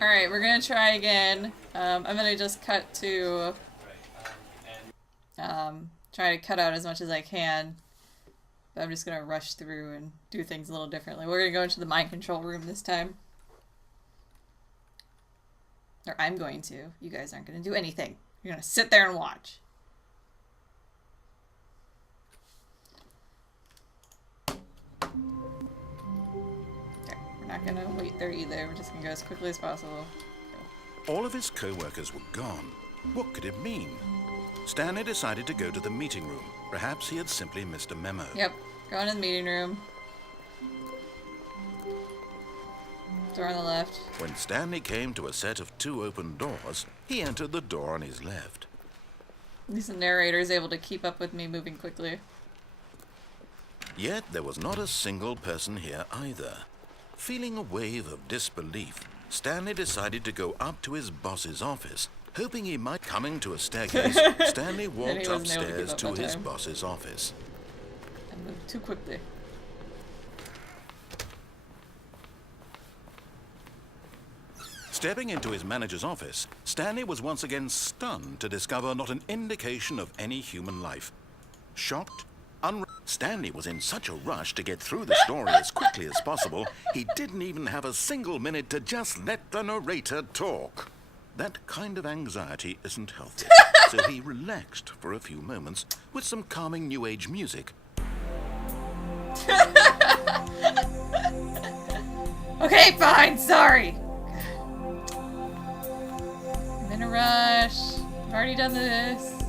Alright, we're gonna try again. I'm gonna just cut to... try to cut out as much as I can. But I'm just gonna rush through and do things a little differently. We're gonna go into the mind control room this time. Or I'm going to. You guys aren't gonna do anything. You're gonna sit there and watch. Okay, we're not gonna wait there either. We're just gonna go as quickly as possible. Go. All of his co-workers were gone. What could it mean? Stanley decided to go to the meeting room. Perhaps he had simply missed a memo. Yep, go into the meeting room. Door on the left. When Stanley came to a set of 2 open doors, he entered the door on his left. At least the narrator is able to keep up with me moving quickly. Yet there was not a single person here either. Feeling a wave of disbelief, Stanley decided to go up to his boss's office. Hoping he might coming to a staircase, Stanley walked upstairs to his boss's office. I moved too quickly. Stepping into his manager's office, Stanley was once again stunned to discover not an indication of any human life. Shocked, Stanley was in such a rush to get through the story as quickly as possible, he didn't even have a single minute to just let the narrator talk. That kind of anxiety isn't healthy, so he relaxed for a few moments with some calming New Age music. Okay, fine, sorry. I'm in a rush. I've already done this.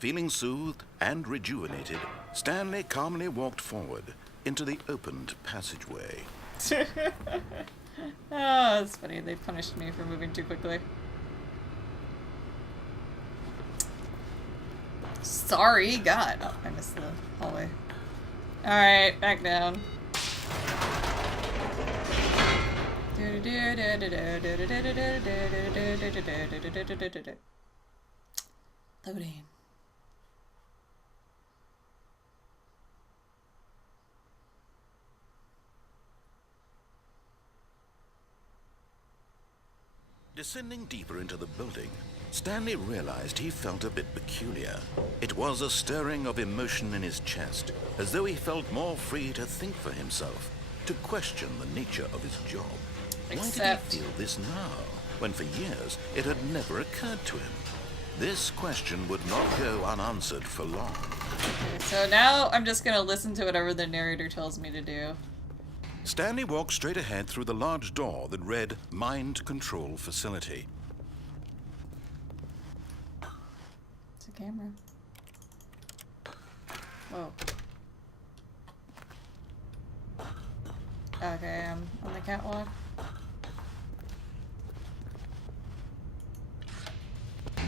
Feeling soothed and rejuvenated, Stanley calmly walked forward into the opened passageway. Oh, that's funny. They punished me for moving too quickly. Sorry, God. Oh, I missed the hallway. Alright, back down. Loading. Descending deeper into the building, Stanley realized he felt a bit peculiar. It was a stirring of emotion in his chest, as though he felt more free to think for himself, to question the nature of his job. Why did he feel this now, when for years it had never occurred to him? This question would not go unanswered for long. Okay, so now I'm just gonna listen to whatever the narrator tells me to do. Stanley walked straight ahead through the large door that read Mind Control Facility. It's a camera. Whoa. Okay, I'm on the catwalk.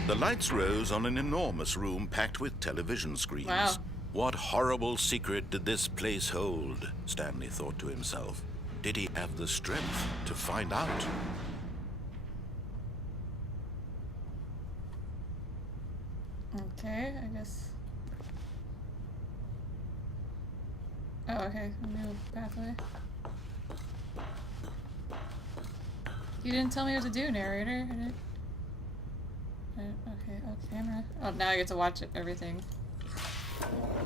The lights rose on an enormous room packed with television screens. Wow. What horrible secret did this place hold? Stanley thought to himself. Did he have the strength to find out? Okay, I guess. Oh, okay. A new pathway. You didn't tell me what to do, narrator. I didn't. Okay, oh, camera. Oh, now I get to watch it, everything.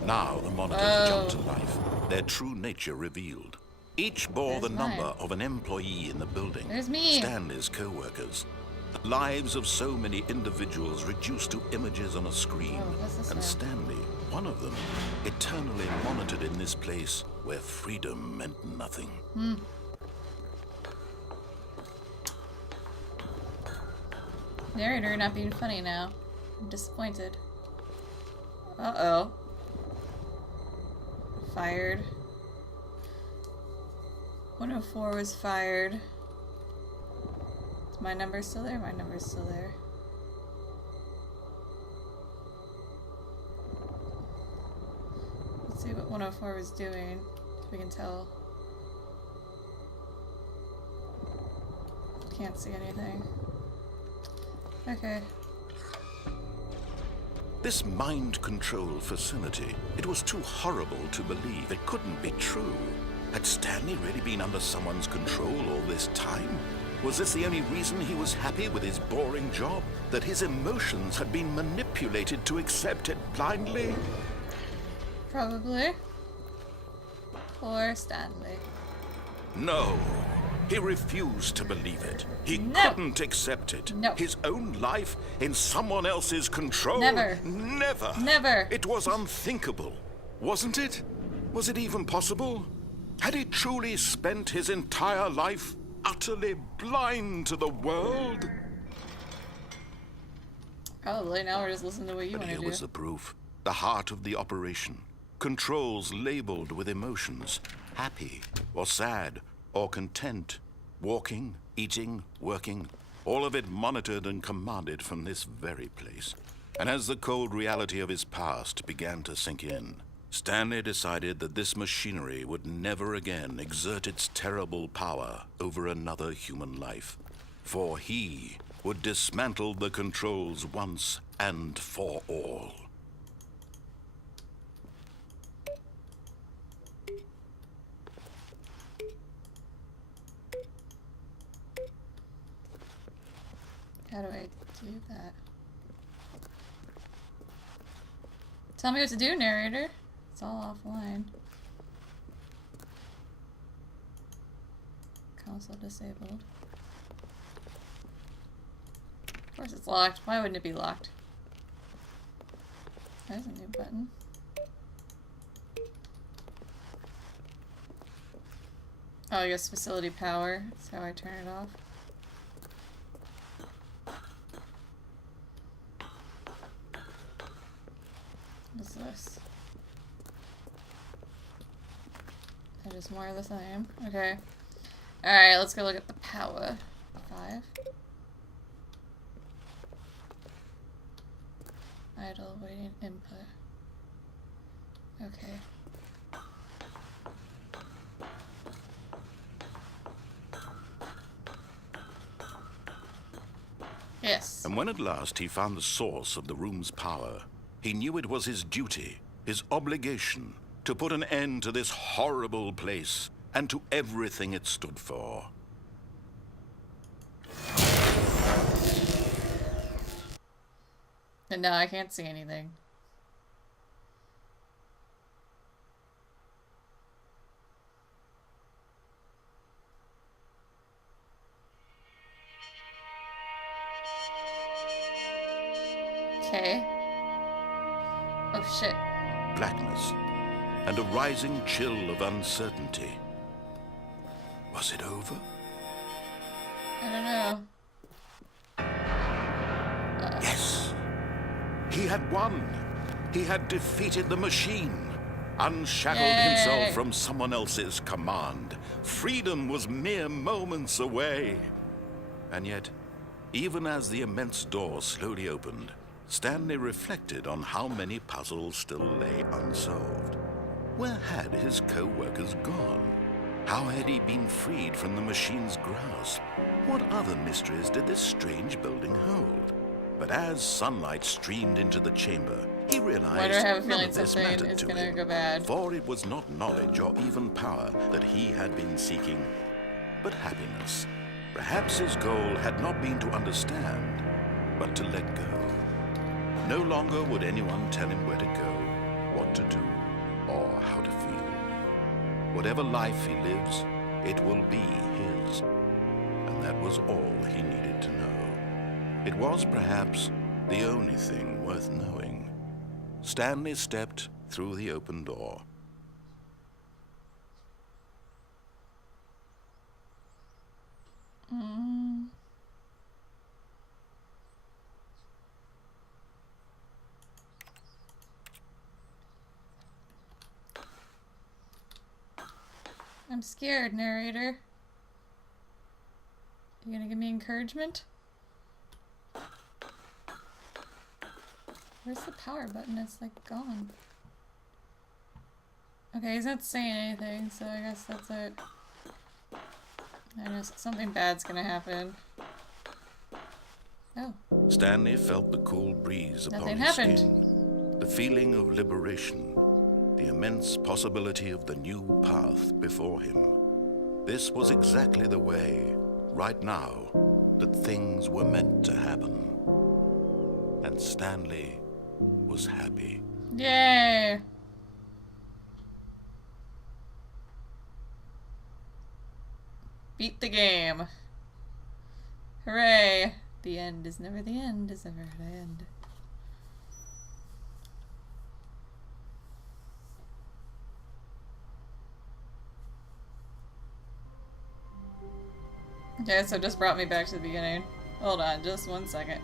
Now the monitors jumped to life, their true nature revealed. Each bore the number of an employee in the building. There's me. Stanley's co-workers. The lives of so many individuals reduced to images on a screen. Oh, what's this And now? Stanley, one of them, eternally monitored in this place where freedom meant nothing. Narrator not being funny now. I'm disappointed. Uh-oh. Fired. 104 was fired. Is my number still there? My number's still there. Let's see what 104 was doing. If we can tell. Can't see anything. Okay. This mind control facility, it was too horrible to believe. It couldn't be true. Had Stanley really been under someone's control all this time? Was this the only reason he was happy with his boring job? That his emotions had been manipulated to accept it blindly? Probably. Poor Stanley. No. He refused to believe it. He No. couldn't accept it. No. His own life in someone else's control? Never. Never. Never. It was unthinkable, wasn't it? Was it even possible? Had he truly spent his entire life utterly blind to the world? Probably. Now we're just listening to what you But want to here do. was the proof. The heart of the operation. Controls labeled with emotions. Happy or sad or content. Walking, eating, working. All of it monitored and commanded from this very place. And as the cold reality of his past began to sink in, Stanley decided that this machinery would never again exert its terrible power over another human life. For he would dismantle the controls once and for all. How do I do that? Tell me what to do, narrator. It's all offline. Console disabled. Of course it's locked. Why wouldn't it be locked? There's a new button. Oh, I guess facility power. That's how I turn it off. What's this? That is more of the same. Okay. Alright, let's go look at the power. 5. Idle, waiting, input. Okay. Yes. And when at last he found the source of the room's power, he knew it was his duty, his obligation, to put an end to this horrible place and to everything it stood for. And now I can't see anything. Okay. Oh shit. Blackness and a rising chill of uncertainty. Was it over? I don't know. Yes. He had won. He had defeated the machine. Unshackled Yay. himself from someone else's command. Freedom was mere moments away. And yet, even as the immense door slowly opened, Stanley reflected on how many puzzles still lay unsolved. Where had his co-workers gone? How had he been freed from the machine's grasp? What other mysteries did this strange building hold? But as sunlight streamed into the chamber, he realized Why do I have a none feeling of this something mattered is to gonna him, go bad? for it was not knowledge or even power that he had been seeking, but happiness. Perhaps his goal had not been to understand, but to let go. No longer would anyone tell him where to go, what to do, or how to feel. Whatever life he lives, it will be his. And that was all he needed to know. It was perhaps the only thing worth knowing. Stanley stepped through the open door. I'm scared, narrator. You gonna give me encouragement? Where's the power button? It's like gone. Okay, he's not saying anything, so I guess that's it. I know something bad's gonna happen. Oh. Stanley felt the cool breeze upon Nothing his happened. skin, the feeling of liberation, the immense possibility of the new path before him. This was exactly the way right now that things were meant to happen. And Stanley was happy. Yay! Beat the game. Hooray! The end is never the end, is never the end. Okay, so it just brought me back to the beginning. Hold on, just 1 second.